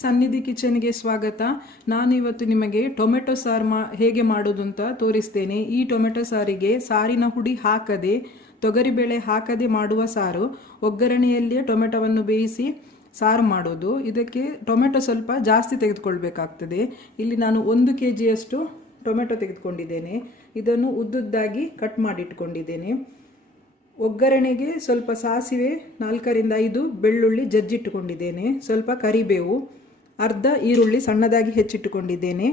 ಸನ್ನಿಧಿ ಕಿಚನ್ಗೆ ಸ್ವಾಗತ. ನಾನು ಇವತ್ತು ನಿಮಗೆ ಟೊಮೆಟೊ ಸಾರು ಹೇಗೆ ಮಾಡೋದು ಅಂತ ತೋರಿಸ್ತೇನೆ. ಈ ಟೊಮೆಟೊ ಸಾರಿಗೆ ಸಾರಿನ ಹುಡಿ ಹಾಕದೆ, ತೊಗರಿಬೇಳೆ ಹಾಕದೆ ಮಾಡುವ ಸಾರು. ಒಗ್ಗರಣೆಯಲ್ಲಿಯೇ ಟೊಮೆಟೊವನ್ನು ಬೇಯಿಸಿ ಸಾರು ಮಾಡೋದು. ಇದಕ್ಕೆ ಟೊಮೆಟೊ ಸ್ವಲ್ಪ ಜಾಸ್ತಿ ತೆಗೆದುಕೊಳ್ಬೇಕಾಗ್ತದೆ. ಇಲ್ಲಿ ನಾನು 1 kg ಟೊಮೆಟೊ ತೆಗೆದುಕೊಂಡಿದ್ದೇನೆ. ಇದನ್ನು ಉದ್ದುದ್ದಾಗಿ ಕಟ್ ಮಾಡಿಟ್ಕೊಂಡಿದ್ದೇನೆ. ಒಗ್ಗರಣೆಗೆ ಸ್ವಲ್ಪ ಸಾಸಿವೆ, 4 ರಿಂದ 5 ಬೆಳ್ಳುಳ್ಳಿ ಜಜ್ಜಿಟ್ಟುಕೊಂಡಿದ್ದೇನೆ. ಸ್ವಲ್ಪ ಕರಿಬೇವು, ಅರ್ಧ ಈರುಳ್ಳಿ ಸಣ್ಣದಾಗಿ ಹೆಚ್ಚಿಟ್ಟುಕೊಂಡಿದ್ದೇನೆ.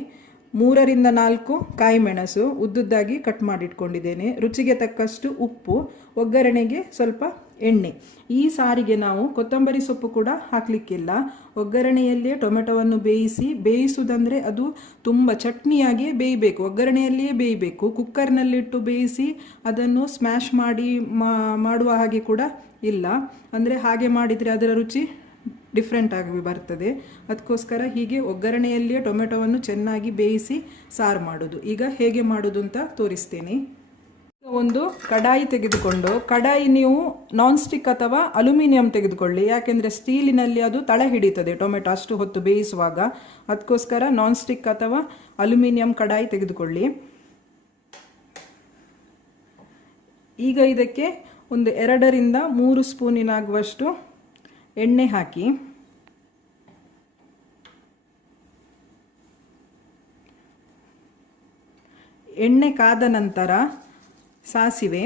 3 ರಿಂದ 4 ಕಾಯಿ ಮೆಣಸು ಉದ್ದುದ್ದಾಗಿ ಕಟ್ ಮಾಡಿಟ್ಕೊಂಡಿದ್ದೇನೆ. ರುಚಿಗೆ ತಕ್ಕಷ್ಟು ಉಪ್ಪು, ಒಗ್ಗರಣೆಗೆ ಸ್ವಲ್ಪ ಎಣ್ಣೆ. ಈ ಸಾರಿಗೆ ನಾವು ಕೊತ್ತಂಬರಿ ಸೊಪ್ಪು ಕೂಡ ಹಾಕಲಿಕ್ಕಿಲ್ಲ. ಒಗ್ಗರಣೆಯಲ್ಲಿಯೇ ಟೊಮೆಟೊವನ್ನು ಬೇಯಿಸುವುದಂದರೆ ಅದು ತುಂಬ ಚಟ್ನಿಯಾಗಿ ಬೇಯಬೇಕು, ಒಗ್ಗರಣೆಯಲ್ಲಿಯೇ ಬೇಯಬೇಕು. ಕುಕ್ಕರ್ನಲ್ಲಿಟ್ಟು ಬೇಯಿಸಿ ಅದನ್ನು ಸ್ಮ್ಯಾಶ್ ಮಾಡಿ ಮಾಡುವ ಹಾಗೆ ಕೂಡ ಇಲ್ಲ. ಅಂದರೆ ಹಾಗೆ ಮಾಡಿದರೆ ಅದರ ರುಚಿ ಡಿಫ್ರೆಂಟ್ ಆಗಿ ಬರ್ತದೆ. ಅದಕ್ಕೋಸ್ಕರ ಹೀಗೆ ಒಗ್ಗರಣೆಯಲ್ಲಿಯೇ ಟೊಮೆಟೊವನ್ನು ಚೆನ್ನಾಗಿ ಬೇಯಿಸಿ ಸಾರು ಮಾಡೋದು. ಈಗ ಹೇಗೆ ಮಾಡೋದು ಅಂತ ತೋರಿಸ್ತೇನೆ. ಒಂದು ಕಡಾಯಿ ತೆಗೆದುಕೊಂಡು, ಕಡಾಯಿ ನೀವು ನಾನ್ ಸ್ಟಿಕ್ ಅಥವಾ ಅಲ್ಯೂಮಿನಿಯಂ ತೆಗೆದುಕೊಳ್ಳಿ. ಯಾಕೆಂದರೆ ಸ್ಟೀಲಿನಲ್ಲಿ ಅದು ತಳ ಹಿಡಿತದೆ ಟೊಮೆಟೊ ಅಷ್ಟು ಹೊತ್ತು ಬೇಯಿಸುವಾಗ. ಅದಕ್ಕೋಸ್ಕರ ನಾನ್ ಸ್ಟಿಕ್ ಅಥವಾ ಅಲ್ಯೂಮಿನಿಯಂ ಕಡಾಯಿ ತೆಗೆದುಕೊಳ್ಳಿ. ಈಗ ಇದಕ್ಕೆ ಒಂದು 2 ರಿಂದ 3 ಸ್ಪೂನಿನಾಗುವಷ್ಟು ಎಣ್ಣೆ ಹಾಕಿ, ಎಣ್ಣೆ ಕಾದ ನಂತರ ಸಾಸಿವೆ,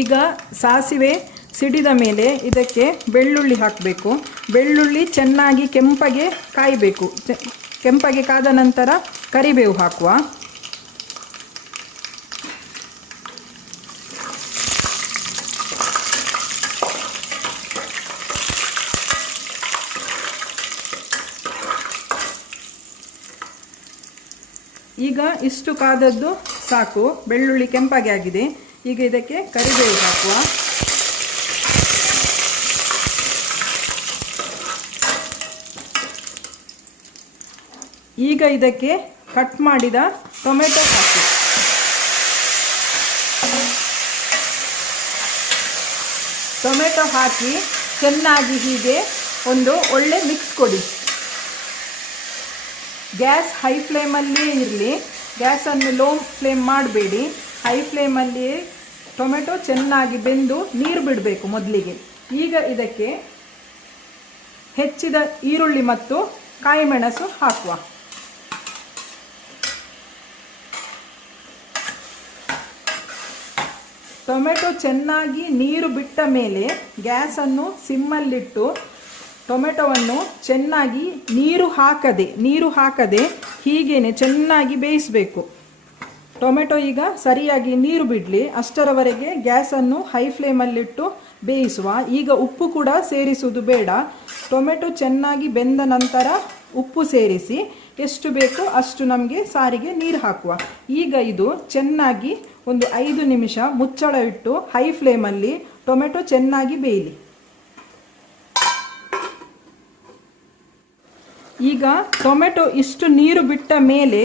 ಈಗ ಸಾಸಿವೆ ಸಿಡಿದ ಮೇಲೆ ಇದಕ್ಕೆ ಬೆಳ್ಳುಳ್ಳಿ ಹಾಕಬೇಕು. ಬೆಳ್ಳುಳ್ಳಿ ಚೆನ್ನಾಗಿ ಕೆಂಪಗೆ ಕಾಯಬೇಕು. ಕೆಂಪಗೆ ಕಾದ ನಂತರ ಕರಿಬೇವು ಹಾಕುವ. ಈಗ ಇಷ್ಟು ಕಾದದ್ದು ಸಾಕು, ಬೆಳ್ಳುಳ್ಳಿ ಕೆಂಪಗೆ ಆಗಿದೆ. ಈಗ ಇದಕ್ಕೆ ಕರಿಬೇವು ಹಾಕುವ. ಈಗ ಇದಕ್ಕೆ ಕಟ್ ಮಾಡಿದ ಟೊಮೆಟೊ ಹಾಕಿ. ಟೊಮೆಟೊ ಹಾಕಿ ಚೆನ್ನಾಗಿ ಹೀಗೆ ಒಂದು ಒಳ್ಳೆ ಮಿಕ್ಸ್ ಕೊಡಿ. ಗ್ಯಾಸ್ ಹೈ ಫ್ಲೇಮಲ್ಲಿಯೇ ಇರಲಿ, ಗ್ಯಾಸನ್ನು ಲೋ ಫ್ಲೇಮ್ ಮಾಡಬೇಡಿ. ಹೈ ಫ್ಲೇಮಲ್ಲಿಯೇ ಟೊಮೆಟೊ ಚೆನ್ನಾಗಿ ಬೆಂದು ನೀರು ಬಿಡಬೇಕು ಮೊದಲಿಗೆ. ಈಗ ಇದಕ್ಕೆ ಹೆಚ್ಚಿದ ಈರುಳ್ಳಿ ಮತ್ತು ಕಾಯಿ ಮೆಣಸು ಹಾಕುವ. ಟೊಮೆಟೊ ಚೆನ್ನಾಗಿ ನೀರು ಬಿಟ್ಟ ಮೇಲೆ ಗ್ಯಾಸನ್ನು ಸಿಮ್ಮಲ್ಲಿಟ್ಟು ಟೊಮೆಟೊವನ್ನು ಚೆನ್ನಾಗಿ ನೀರು ಹಾಕದೆ ಹೀಗೇನೆ ಚೆನ್ನಾಗಿ ಬೇಯಿಸಬೇಕು. ಟೊಮೆಟೊ ಈಗ ಸರಿಯಾಗಿ ನೀರು ಬಿಡಲಿ, ಅಷ್ಟರವರೆಗೆ ಗ್ಯಾಸನ್ನು ಹೈ ಫ್ಲೇಮಲ್ಲಿಟ್ಟು ಬೇಯಿಸುವ. ಈಗ ಉಪ್ಪು ಕೂಡ ಸೇರಿಸುವುದು ಬೇಡ. ಟೊಮೆಟೊ ಚೆನ್ನಾಗಿ ಬೆಂದ ನಂತರ ಉಪ್ಪು ಸೇರಿಸಿ ಎಷ್ಟು ಬೇಕೋ ಅಷ್ಟು ನಮಗೆ ಸಾರಿಗೆ ನೀರು ಹಾಕುವ. ಈಗ ಇದು ಚೆನ್ನಾಗಿ ಒಂದು 5 ನಿಮಿಷ ಮುಚ್ಚಳ ಇಟ್ಟು ಹೈ ಫ್ಲೇಮಲ್ಲಿ ಟೊಮೆಟೊ ಚೆನ್ನಾಗಿ ಬೇಯಲಿ. ಈಗ ಟೊಮೆಟೊ ಇಷ್ಟು ನೀರು ಬಿಟ್ಟ ಮೇಲೆ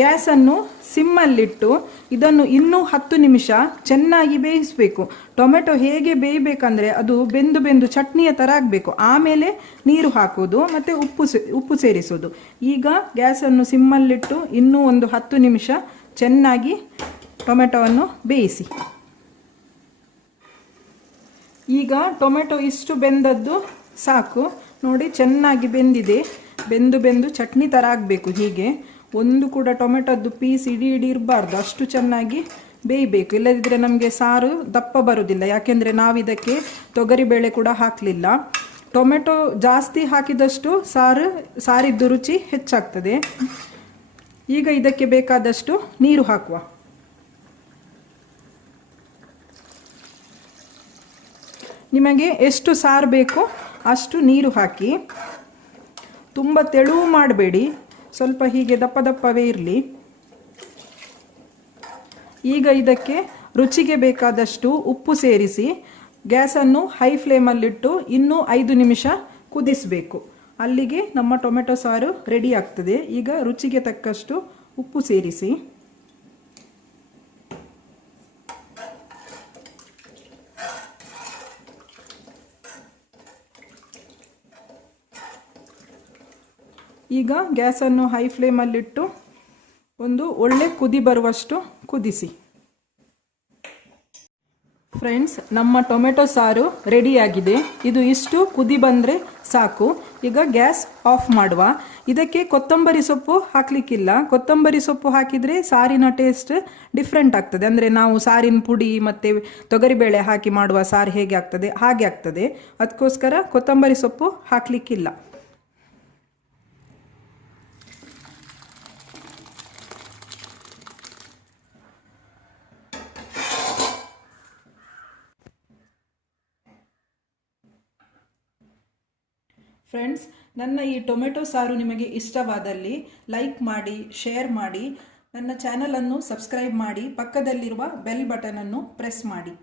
ಗ್ಯಾಸನ್ನು ಸಿಮ್ಮಲ್ಲಿಟ್ಟು ಇದನ್ನು ಇನ್ನೂ 10 ನಿಮಿಷ ಚೆನ್ನಾಗಿ ಬೇಯಿಸಬೇಕು. ಟೊಮೆಟೊ ಹೇಗೆ ಬೇಯಬೇಕಂದ್ರೆ ಅದು ಬೆಂದು ಚಟ್ನಿಯ ಥರ ಆಗಬೇಕು. ಆಮೇಲೆ ನೀರು ಹಾಕೋದು ಮತ್ತು ಉಪ್ಪು ಸೇರಿಸೋದು. ಈಗ ಗ್ಯಾಸನ್ನು ಸಿಮ್ಮಲ್ಲಿಟ್ಟು ಇನ್ನೂ ಒಂದು 10 ನಿಮಿಷ ಚೆನ್ನಾಗಿ ಟೊಮೆಟೊವನ್ನು ಬೇಯಿಸಿ. ಈಗ ಟೊಮೆಟೊ ಇಷ್ಟು ಬೆಂದದ್ದು ಸಾಕು ನೋಡಿ, ಚೆನ್ನಾಗಿ ಬೆಂದಿದೆ. ಬೆಂದು ಚಟ್ನಿ ಥರ ಆಗಬೇಕು. ಹೀಗೆ ಒಂದು ಕೂಡ ಟೊಮೆಟೊದ್ದು ಪೀಸ್ ಇಡೀ ಇರಬಾರ್ದು, ಅಷ್ಟು ಚೆನ್ನಾಗಿ ಬೇಯಬೇಕು. ಇಲ್ಲದಿದ್ದರೆ ನಮಗೆ ಸಾರು ದಪ್ಪ ಬರೋದಿಲ್ಲ. ಯಾಕೆಂದರೆ ನಾವಿದಕ್ಕೆ ತೊಗರಿಬೇಳೆ ಕೂಡ ಹಾಕಲಿಲ್ಲ. ಟೊಮೆಟೊ ಜಾಸ್ತಿ ಹಾಕಿದಷ್ಟು ಸಾರಿದ್ದು ರುಚಿ ಹೆಚ್ಚಾಗ್ತದೆ. ಈಗ ಇದಕ್ಕೆ ಬೇಕಾದಷ್ಟು ನೀರು ಹಾಕುವ. ನಿಮಗೆ ಎಷ್ಟು ಸಾರು ಬೇಕೋ ಅಷ್ಟು ನೀರು ಹಾಕಿ. ತುಂಬ ತೆಳುವು ಮಾಡಬೇಡಿ, ಸ್ವಲ್ಪ ಹೀಗೆ ದಪ್ಪವೇ ಇರಲಿ. ಈಗ ಇದಕ್ಕೆ ರುಚಿಗೆ ಬೇಕಾದಷ್ಟು ಉಪ್ಪು ಸೇರಿಸಿ ಗ್ಯಾಸನ್ನು ಹೈ ಫ್ಲೇಮಲ್ಲಿಟ್ಟು ಇನ್ನೂ 5 ನಿಮಿಷ ಕುದಿಸಬೇಕು. ಅಲ್ಲಿಗೆ ನಮ್ಮ ಟೊಮೆಟೊ ಸಾರು ರೆಡಿ ಆಗ್ತದೆ. ಈಗ ರುಚಿಗೆ ತಕ್ಕಷ್ಟು ಉಪ್ಪು ಸೇರಿಸಿ. ಈಗ ಗ್ಯಾಸನ್ನು ಹೈ ಫ್ಲೇಮಲ್ಲಿಟ್ಟು ಒಂದು ಒಳ್ಳೆ ಕುದಿ ಬರುವಷ್ಟು ಕುದಿಸಿ. ಫ್ರೆಂಡ್ಸ್, ನಮ್ಮ ಟೊಮೆಟೊ ಸಾರು ರೆಡಿಯಾಗಿದೆ. ಇದು ಇಷ್ಟು ಕುದಿ ಬಂದರೆ ಸಾಕು. ಈಗ ಗ್ಯಾಸ್ ಆಫ್ ಮಾಡುವ. ಇದಕ್ಕೆ ಕೊತ್ತಂಬರಿ ಸೊಪ್ಪು ಹಾಕಲಿಕ್ಕಿಲ್ಲ. ಕೊತ್ತಂಬರಿ ಸೊಪ್ಪು ಹಾಕಿದರೆ ಸಾರಿನ ಟೇಸ್ಟ್ ಡಿಫ್ರೆಂಟ್ ಆಗ್ತದೆ. ಅಂದರೆ ನಾವು ಸಾರಿನ ಪುಡಿ ಮತ್ತು ತೊಗರಿಬೇಳೆ ಹಾಕಿ ಮಾಡುವ ಸಾರು ಹೇಗೆ ಆಗ್ತದೆ ಹಾಗೆ ಆಗ್ತದೆ. ಅದಕ್ಕೋಸ್ಕರ ಕೊತ್ತಂಬರಿ ಸೊಪ್ಪು ಹಾಕಲಿಕ್ಕಿಲ್ಲ. ಫ್ರೆಂಡ್ಸ್, ನನ್ನ ಈ ಟೊಮೆಟೊ ಸಾರು ನಿಮಗೆ ಇಷ್ಟವಾದಲ್ಲಿ ಲೈಕ್ ಮಾಡಿ, ಶೇರ್ ಮಾಡಿ, ನನ್ನ ಚಾನಲನ್ನು ಸಬ್ಸ್ಕ್ರೈಬ್ ಮಾಡಿ, ಪಕ್ಕದಲ್ಲಿರುವ ಬೆಲ್ ಬಟನನ್ನು ಪ್ರೆಸ್ ಮಾಡಿ.